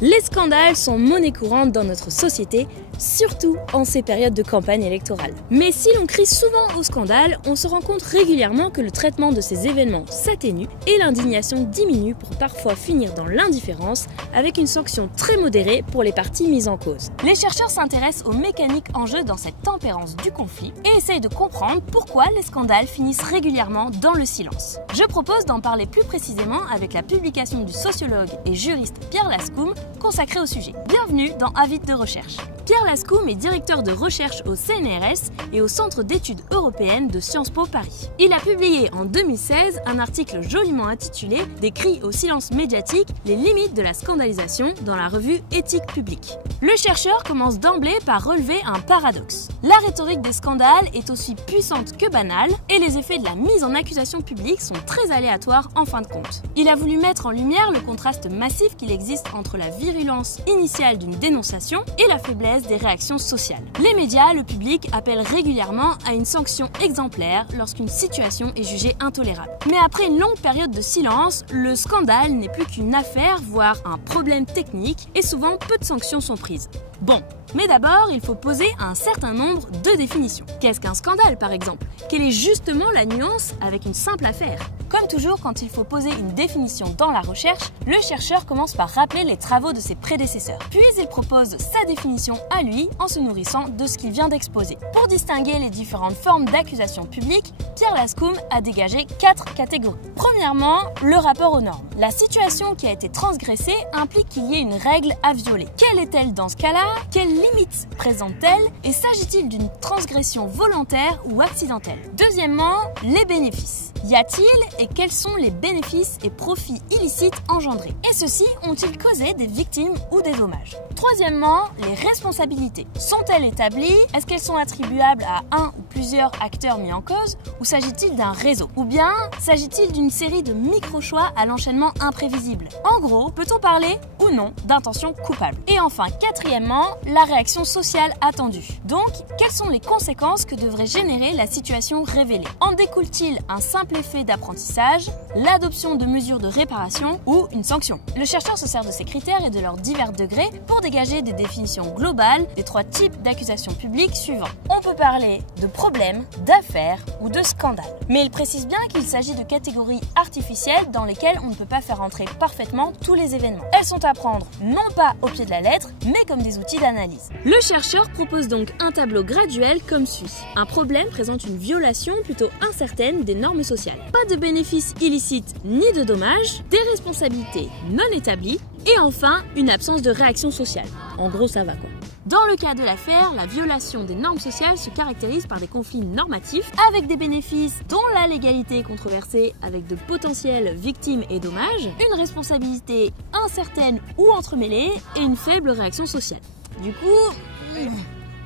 Les scandales sont monnaie courante dans notre société, surtout en ces périodes de campagne électorale. Mais si l'on crie souvent au scandale, on se rend compte régulièrement que le traitement de ces événements s'atténue et l'indignation diminue pour parfois finir dans l'indifférence avec une sanction très modérée pour les parties mises en cause. Les chercheurs s'intéressent aux mécaniques en jeu dans cette tempérance du conflit et essayent de comprendre pourquoi les scandales finissent régulièrement dans le silence. Je propose d'en parler plus précisément avec la publication du sociologue et juriste Pierre Lascoum consacré au sujet. Bienvenue dans Avis de recherche. Pierre Lascoum est directeur de recherche au CNRS et au Centre d'études européennes de Sciences Po Paris. Il a publié en 2016 un article joliment intitulé « Des cris au silence médiatique, les limites de la scandalisation » dans la revue Éthique publique. Le chercheur commence d'emblée par relever un paradoxe. La rhétorique des scandales est aussi puissante que banale et les effets de la mise en accusation publique sont très aléatoires en fin de compte. Il a voulu mettre en lumière le contraste massif qu'il existe entre la virulence initiale d'une dénonciation et la faiblesse des réactions sociales. Les médias, le public, appellent régulièrement à une sanction exemplaire lorsqu'une situation est jugée intolérable. Mais après une longue période de silence, le scandale n'est plus qu'une affaire, voire un problème technique, et souvent peu de sanctions sont prises. Bon, mais d'abord, il faut poser un certain nombre de définitions. Qu'est-ce qu'un scandale, par exemple? Quelle est justement la nuance avec une simple affaire? Comme toujours, quand il faut poser une définition dans la recherche, le chercheur commence par rappeler les travaux de ses prédécesseurs. Puis il propose sa définition à lui en se nourrissant de ce qu'il vient d'exposer. Pour distinguer les différentes formes d'accusation publique, Pierre Lascoum a dégagé 4 catégories. Premièrement, le rapport aux normes. La situation qui a été transgressée implique qu'il y ait une règle à violer. Quelle est-elle dans ce cas-là? Quelles limites présente-t-elle? Et s'agit-il d'une transgression volontaire ou accidentelle? Deuxièmement, les bénéfices. Y a-t-il et quels sont les bénéfices et profits illicites engendrés? Et ceux-ci ont-ils causé des victimes ou des dommages? Troisièmement, les responsabilités. Sont-elles établies? Est-ce qu'elles sont attribuables à un ou plusieurs acteurs mis en cause? Ou s'agit-il d'un réseau? Ou bien s'agit-il d'une série de micro-choix à l'enchaînement imprévisible? En gros, peut-on parler ou non d'intention coupable? Et enfin, quatrièmement, la réaction sociale attendue. Donc, quelles sont les conséquences que devrait générer la situation révélée? En découle-t-il un simple effet d'apprentissage, l'adoption de mesures de réparation ou une sanction? Le chercheur se sert de ces critères et de leurs divers degrés pour dégager des définitions globales des 3 types d'accusations publiques suivants. On peut parler de problèmes, d'affaires ou de scandales. Mais il précise bien qu'il s'agit de catégories artificielles dans lesquelles on ne peut pas faire entrer parfaitement tous les événements. Elles sont à prendre non pas au pied de la lettre, mais comme des outils d'analyse. Le chercheur propose donc un tableau graduel comme suit. Un problème présente une violation plutôt incertaine des normes sociales. Pas de bénéfices illicites ni de dommages, des responsabilités non établies et enfin une absence de réaction sociale. En gros, ça va quoi. Dans le cas de l'affaire, la violation des normes sociales se caractérise par des conflits normatifs avec des bénéfices dont la légalité est controversée avec de potentielles victimes et dommages, une responsabilité incertaine ou entremêlée et une faible réaction sociale. Du coup...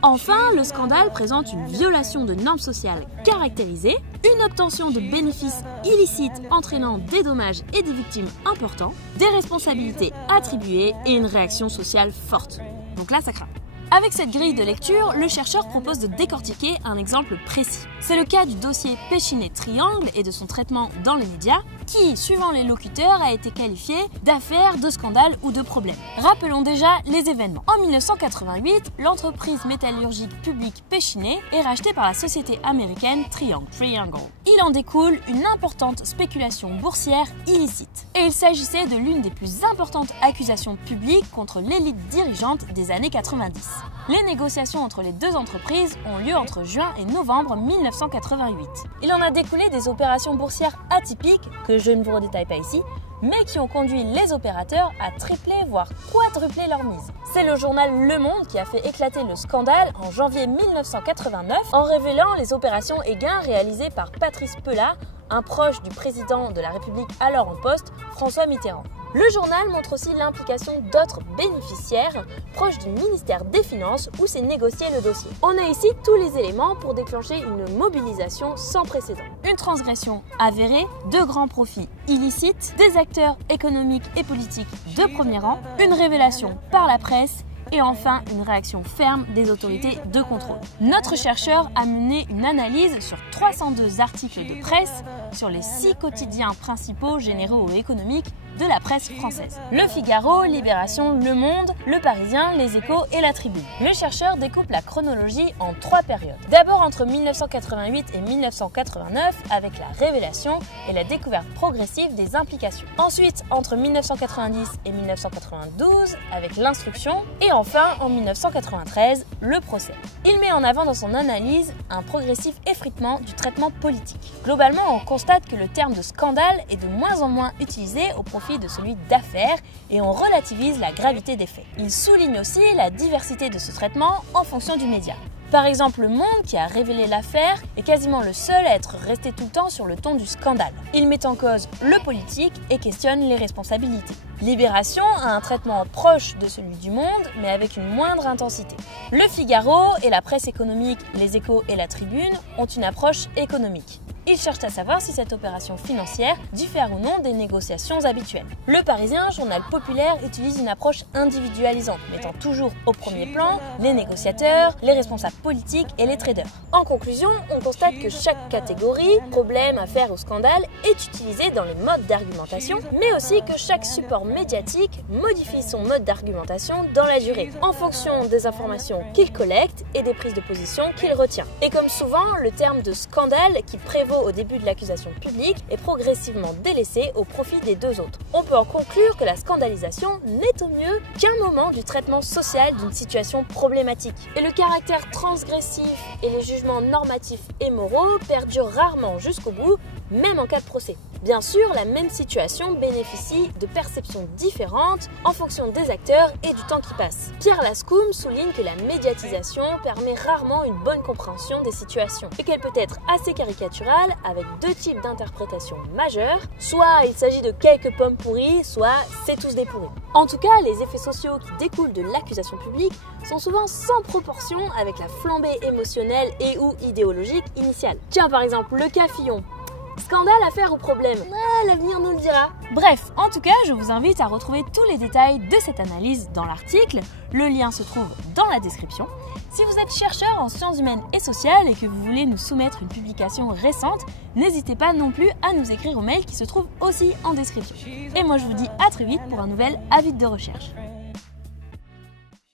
Enfin, le scandale présente une violation de normes sociales caractérisées, une obtention de bénéfices illicites entraînant des dommages et des victimes importants, des responsabilités attribuées et une réaction sociale forte. Donc là, ça craint. Avec cette grille de lecture, le chercheur propose de décortiquer un exemple précis. C'est le cas du dossier Péchinet-Triangle et de son traitement dans les médias, qui, suivant les locuteurs, a été qualifié d'affaire, de scandale ou de problème. Rappelons déjà les événements. En 1988, l'entreprise métallurgique publique Péchinet est rachetée par la société américaine Triangle. Il en découle une importante spéculation boursière illicite. Et il s'agissait de l'une des plus importantes accusations publiques contre l'élite dirigeante des années 90. Les négociations entre les deux entreprises ont lieu entre juin et novembre 1988. Il en a découlé des opérations boursières atypiques, que je ne vous redétaille pas ici, mais qui ont conduit les opérateurs à tripler voire quadrupler leur mise. C'est le journal Le Monde qui a fait éclater le scandale en janvier 1989 en révélant les opérations et gains réalisés par Patrice Pelat, un proche du président de la République alors en poste, François Mitterrand. Le journal montre aussi l'implication d'autres bénéficiaires proches du ministère des Finances où s'est négocié le dossier. On a ici tous les éléments pour déclencher une mobilisation sans précédent. Une transgression avérée, de grands profits illicites, des acteurs économiques et politiques de premier rang, une révélation par la presse et enfin une réaction ferme des autorités de contrôle. Notre chercheur a mené une analyse sur 302 articles de presse sur les 6 quotidiens principaux généraux et économiques de la presse française. Le Figaro, Libération, Le Monde, Le Parisien, Les Échos et La Tribune. Le chercheur découpe la chronologie en 3 périodes. D'abord entre 1988 et 1989 avec la révélation et la découverte progressive des implications. Ensuite entre 1990 et 1992 avec l'instruction et enfin en 1993 le procès. Il met en avant dans son analyse un progressif effritement du traitement politique. Globalement, on constate que le terme de scandale est de moins en moins utilisé au profit de celui d'affaires et on relativise la gravité des faits. Il souligne aussi la diversité de ce traitement en fonction du média. Par exemple, Le Monde, qui a révélé l'affaire, est quasiment le seul à être resté tout le temps sur le ton du scandale. Il met en cause le politique et questionne les responsabilités. Libération a un traitement proche de celui du Monde, mais avec une moindre intensité. Le Figaro et la presse économique, Les Échos et La Tribune ont une approche économique. Ils cherchent à savoir si cette opération financière diffère ou non des négociations habituelles. Le Parisien, journal populaire, utilise une approche individualisante, mettant toujours au premier plan les négociateurs, les responsables politiques et les traders. En conclusion, on constate que chaque catégorie, problème, affaire ou scandale, est utilisée dans les modes d'argumentation, mais aussi que chaque support médiatique modifie son mode d'argumentation dans la durée, en fonction des informations qu'il collecte et des prises de position qu'il retient. Et comme souvent, le terme de scandale qui prévaut au début de l'accusation publique est progressivement délaissé au profit des deux autres. On peut en conclure que la scandalisation n'est au mieux qu'un moment du traitement social d'une situation problématique. Et le caractère transgressif et les jugements normatifs et moraux perdurent rarement jusqu'au bout, même en cas de procès. Bien sûr, la même situation bénéficie de perceptions différentes en fonction des acteurs et du temps qui passe. Pierre Lascoum souligne que la médiatisation permet rarement une bonne compréhension des situations et qu'elle peut être assez caricaturale avec 2 types d'interprétations majeures, soit il s'agit de quelques pommes pourries, soit c'est tous des pourris. En tout cas, les effets sociaux qui découlent de l'accusation publique sont souvent sans proportion avec la flambée émotionnelle et ou idéologique initiale. Tiens par exemple le cas Fillon. Scandale, affaire ou problème? L'avenir nous le dira. Bref, en tout cas, je vous invite à retrouver tous les détails de cette analyse dans l'article. Le lien se trouve dans la description. Si vous êtes chercheur en sciences humaines et sociales et que vous voulez nous soumettre une publication récente, n'hésitez pas non plus à nous écrire au mail qui se trouve aussi en description. Et moi je vous dis à très vite pour un nouvel avis de recherche.